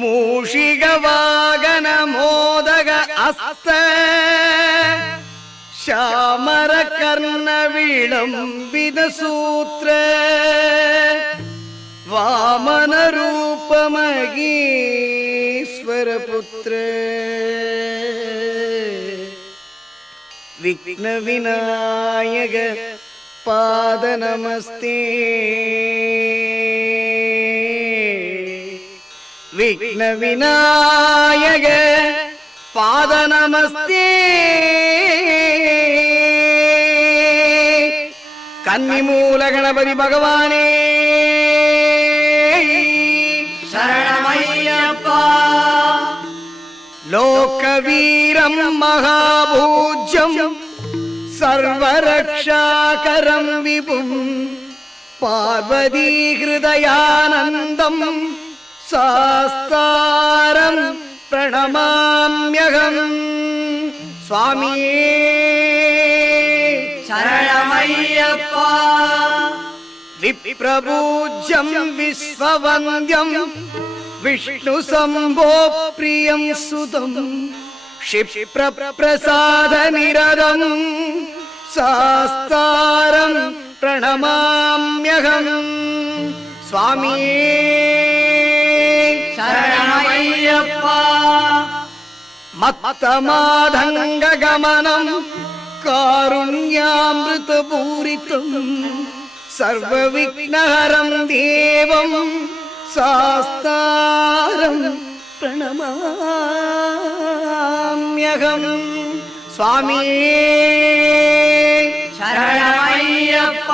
ಮೂಷಿಗ ವಾಗನ ಮೋದಗ ಅಸ್ತ ಶ್ಯಾಮರ ಕರ್ಣ ವಿಳಂಬಿದ ಸೂತ್ರ ವಾಮನ ರೂಪ ಮಗೀಶ್ವರ ಪುತ್ರ ವಿಘ್ನ ವಿನಾಯಕ ಪಾದ ನಮಸ್ತೆ ವಿಘ್ನ ವಿನಾಯಕ ಪಾದ ನಮಸ್ತೆ ಕನ್ನಿಮೂಲ ಗಣಪತಿ ಭಗವಾನೇ ಶರಣಮಯ್ಯಪ್ಪ. ಲೋಕವೀರಂ ಮಹಾಭೂಜ್ಯಂ ಸರ್ವರಕ್ಷಾಕರಂ ವಿಭುಂ ಪಾರ್ವತೀ ಹೃದಯಾನಂದಂ ಶಾಸ್ತಾರಂ ಪ್ರಣಮಾಮ್ಯಹಂ. ಸ್ವಾಮಿಯೇ ಶರಣಮಯ್ಯಪ್ಪ. ವಿಪ್ರಪೂಜ್ಯಂ ವಿಶ್ವವಂದ್ಯಂ ವಿಷ್ಣು ಸಂಭೋ ಪ್ರಿಯಂ ಸುತಂ ಕ್ಷಿಪ್ರ ಪ್ರಸಾದ ನಿರದಂ ಶಾಸ್ತಾರಂ ಪ್ರಣಮಾಮ್ಯಹಂ. ಸ್ವಾಮಿಯೇ ಶರಣಮಯ್ಯಪ್ಪ. ಮತ್ತ ಮಾದಂಗ ಗಮನಂ ಕಾರುಣ್ಯಾಮೃತ ಪೂರಿತಂ ಸರ್ವ ವಿಘ್ನಹರಂ ದೇವಂ ಶಾಸ್ತಾರಂ ಪ್ರಣಮಾಮ್ಯಹಂ. ಸ್ವಾಮಿಯೇ ಶರಣಮಯ್ಯಪ್ಪ.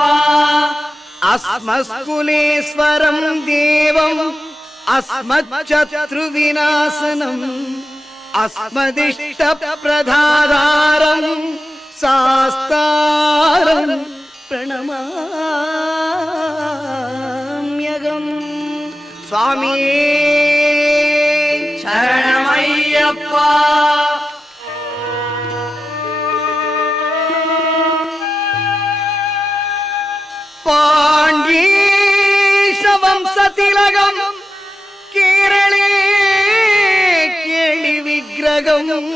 ಅಸ್ಮತ್ಕುಲೇಶ್ವರಂ ದೇವಂ ಅಸ್ಮಚ್ಚತ್ರು ವಿನಾಶನಂ ಅಸ್ಮದಿಷ್ಟ ಪ್ರಧಾಧಾರಂ ಶಾಸ್ತಾರಂ ಪ್ರಣಮಾಮ್ಯಹಂ. ಸ್ವಾಮಿಯೇ ಶರಣಮಯ್ಯಪ್ಪ. ಪಾಂಡೀಶ ವಂಶತಿಲಗಂ ಕೇರಳೇ ಕೇಳಿ ವಿಗ್ರಹಂ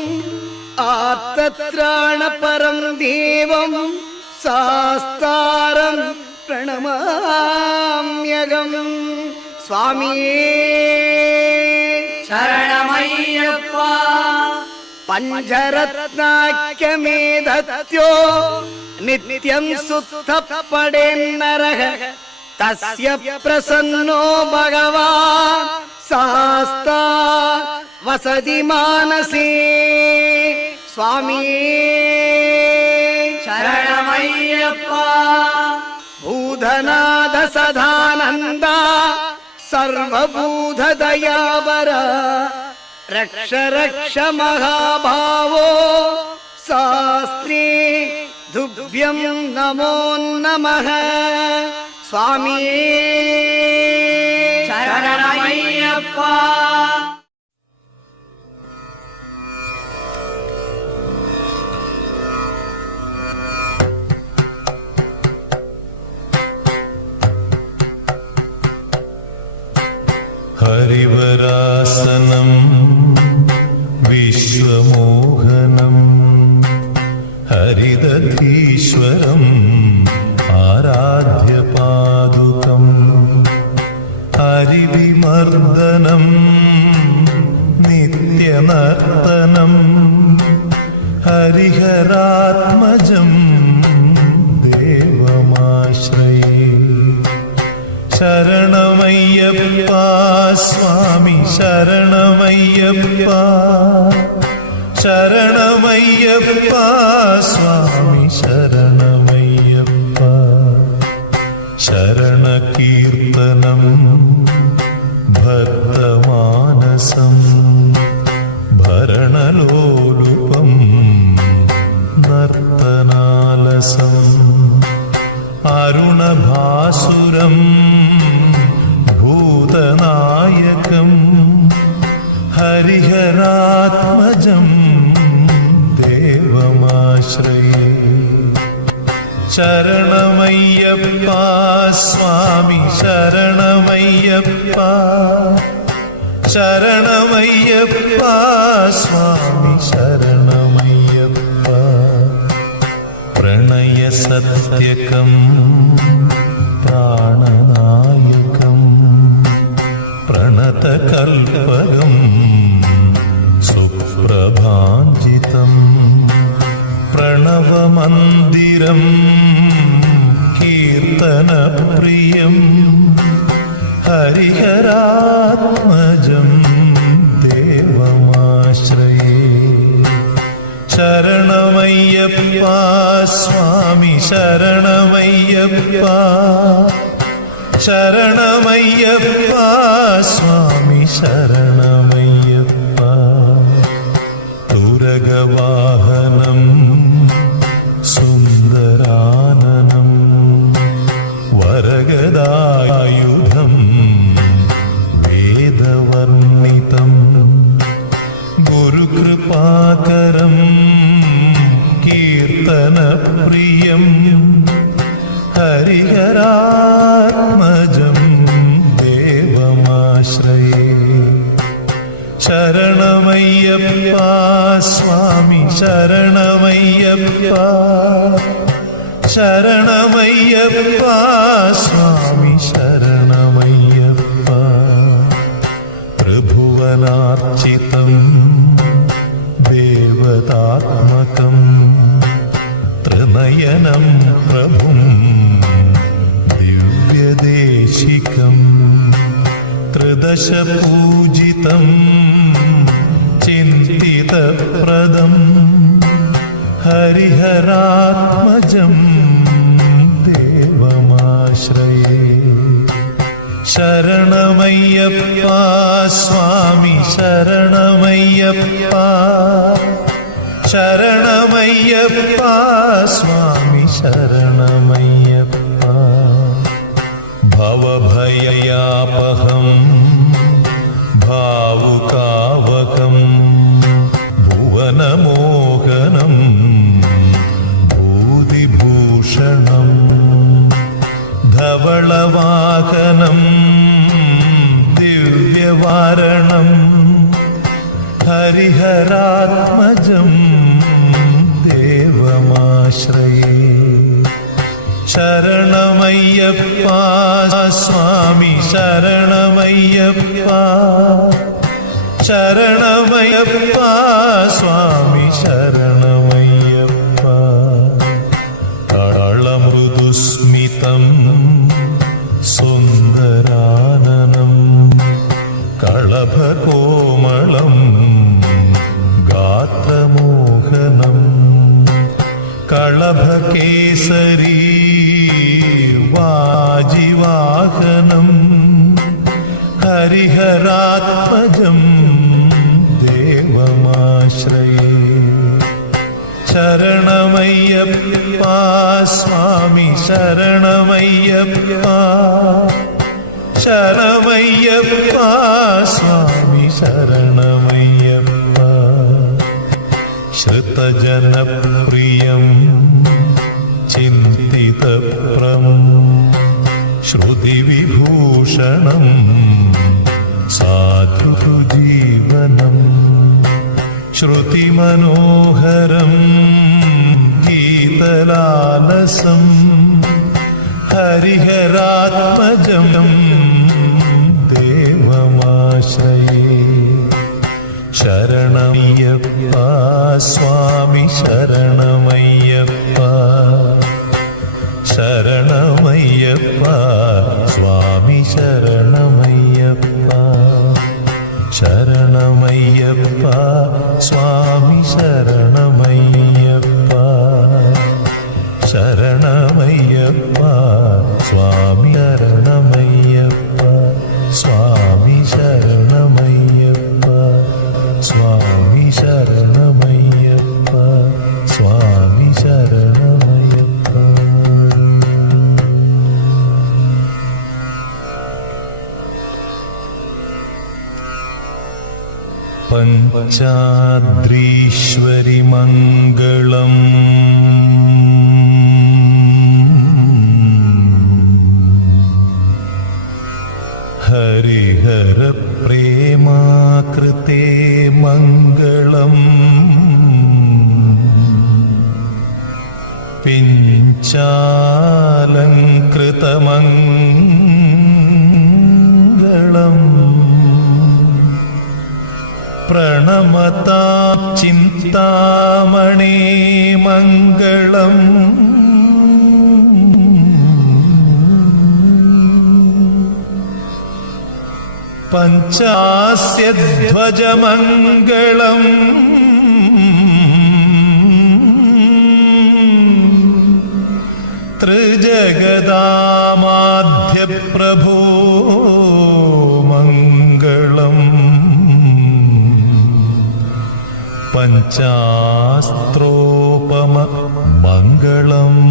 ಆರ್ತತ್ರಾಣ ಪರಂ ದೇವಂ ಶಾಸ್ತಾರಂ ಪ್ರಣಮಾಮ್ಯಹಂ. ಸ್ವಾಮಿಯೇ ಶರಣಮಯ್ಯಪ್ಪ. ಪಂಚರತ್ನಾಖ್ಯ ಮೇಧತ್ಯೋ ನಿತ್ಯಂ ಸುತ್ತ ಪಡೆನ್ನರಃ ತಸ್ಯ ಪ್ರಸನ್ನೋ ಭಗವಾನ್ ಶಾಸ್ತಾ ವಸತಿ ಮಾನಸೇ. ಸ್ವಾಮಿಯೇ ಶರಣಮಯ್ಯಪ್ಪ. ಭೂಧನಾದ ಸದಾನಂದ ಸರ್ವಭೂತ ದಯಾವರ ರಕ್ಷ ರಕ್ಷ ಮಹಾಭಾವೋ ಶಾಸ್ತ್ರೇ ತುಭ್ಯಂ ನಮೋ ನಮಃ. ಸ್ವಾಮಿಯೇ ಶರಣಮಯ್ಯಪ್ಪ. ಹರಿವರಾಸನಂ ವಿಶ್ವಮೋಹನಂ ಹರಿದಧೀಶ್ವರಂ ಆರಾಧ್ಯ ಪಾದುಕಂ ಹರಿವಿಮರ್ದನಂ ನಿತ್ಯನರ್ತನಂ ಹರಿಹರಾತ್ಮಜಂ ದೇವಮಾಶ್ರಯೇ. ಶರಣಮಯ್ಯಪ್ಪ ಸ್ವಾಮಿ ಶರಣಮಯ್ಯಪ್ಪ. ಶರಣಮಯ್ಯಪ್ಪ ಸ್ವಾಮಿ ಶರಣಮಯ್ಯಪ್ಪ. ಶರಣಕೀರ್ತನಂ ಭಕ್ತಮಾನಸಂ ಭರಣಲೋಲುಪಂ ನರ್ತನಾಲಸಂ ಅರುಣಭಾಸುರಂ ಭೂತನಾಯಕಂ ಹರಿಹರಾತ್ಮಜಂ ದೇವಮಾಶ್ರಯೇ. ಶರಣಮಯ್ಯಪ್ಪ ಸ್ವಾಮಿ ಶರಣಮಯ್ಯಪ್ಪ. ശരണമയ്യപ്പ സ്വാമി ശരണമയ്യപ്പ പ്രണയ സത്യകം പ്രാണനായകം പ്രണതകൽപകം സുപ്രഭാഞ്ജിതം പ്രണവമന്ദിരം കീർത്തനപ്രിയം ഹരിഹരാത്മജം ദേവമാശ്രയേ ശരണമയ്യപ്പ സ്വാമി ശരണമയ്യപ്പ ശരണമയ്യപ്പ സ്വാമി ശരണമയ്യപ്പ തുരഗവാഹനം സുന്ദരാനനം വരഗദായുധം വേദവർണിതം ഗുരുകൃപാകരം കീർത്തനപ്രിയം ഹരിഹരാത്മജം ദേവമാശ്രയേ ശരണമയ്യപ്പ സ്വാമി ശരണമയ്യപ്പ ശരണമയ്യപ്പ സ്വാമി ശരണമയ്യപ്പ ത്രിഭുവനാർച്ചിതം ദേവതാത്മകം ത്രിനയനം പ്രഭും ദിവ്യദേശികം ത്രിദശപൂജിതം ചിന്തിതപ്രദം ഹരിഹരാത്മജം ദേവമാശ്രയേ ശരണമയ്യപ്പ സ്വാമി ശരണമയ്യപ്പ ശരണമയ്യപ്പ സ്വാമി ശരണമയ്യപ്പ ഭവഭയയാപഹം ഭാവുകാവകം ഭുവനമോഹനം ഭൂതിഭൂഷണം ധവളവാഹനം ദിവ്യവാരണം ഹരിഹരാത്മജം ദേവമാശ്രയേ ശരണമയ്യപ്പ സ്വാമി ശരണമയ്യപ്പ ശരണമയ്യപ്പ സ്വാമി ശരണമയ്യപ്പ തളമൃദുസ്മിതം സുന്ദരാനനം കളഭകോമളം ഗാത്രമോഹനം കളഭകേസരീ വാജിവാഹനം ഹരിഹരാത്മജം ദേവമാശ്രയേ ശരണമയ്യപ്പ സ്വാമി ശരണമയ്യപ്പ ശരണമയ്യപ്പ സ്വാമി ശരണമയ്യപ്പ ശ്രുതജനപ്രിയം ചിന്തിതപ്രം ശ്രുതിവിഭൂഷണം സാധുജീവനം ശ്രുതിമനോഹരം ഗീതലാലസം ഹരിഹരാത്മജം ദേവമാശ്രയേ ശരണമയ്യപ്പ സ്വാമി ശരണമയ്യപ്പ ശരണമയ്യപ്പ സ്വാമി ശരണമയ്യപ്പ ശരണമയ്യപ്പ സ്വാമി ശരണമയ്യപ്പ ശരണമയ്യപ്പ സ്വാമി ശരണമയ്യപ്പ സ്വാമി ശരണമയ്യപ്പ സ്വാമി ശരണമയ്യപ്പ സ്വാമി ശരണമയ്യപ്പ പഞ്ചാദ്രീശ്വരി മംഗളം ഹരിഹര പ്രേമാ कृते मङ्गलम् पिञ्चालङ्कृतमङ्गलम् प्रणमतां चिन्तामणे मङ्गलम् पञ्चास्य ध्वजमङ्गलम् त्रिजगदामाध्यप्रभो मङ्गलम् पञ्चास्त्रोपम मङ्गलम्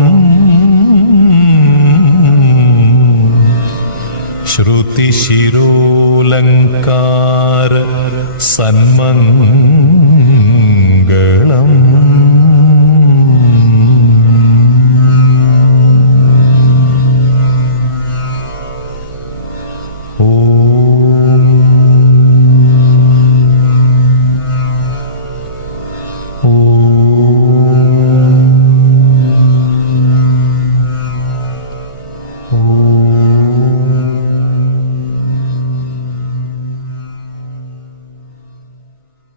श्रुतिशिरोलङ्कार सन्मङ्गलम्